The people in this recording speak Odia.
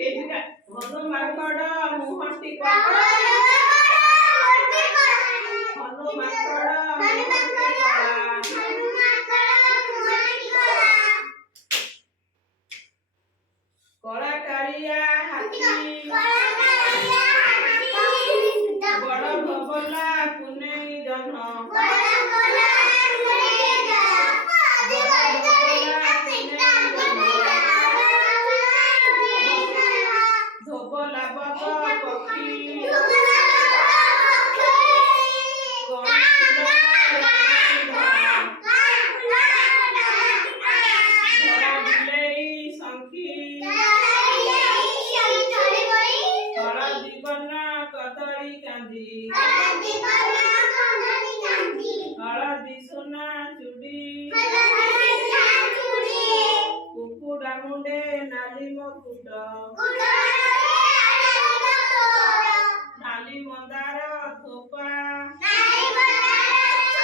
ଏଇଟା ହନୁ ମାଙ୍କଡ ମୁହଁଟି ହନୁ ମାଙ୍କଡ କଳା କାଳିଆ ହାତୀ ବଡ଼ ଭବଲା ପୁନେଇ ଜହ୍ନ ଧୋବଲା ବଗ ପକ୍ଷୀ ଧଳା ବିଲେଇ ଶଙ୍ଖି ହଳଦୀ ବର୍ଣ୍ଣ କଦଳୀ କାନ୍ଦି ହଳଦୀ ସୁନା ଚୁଡ଼ି କୁକୁଡ଼ା ମୁଣ୍ଡେ ନାଲି ମକୁଟ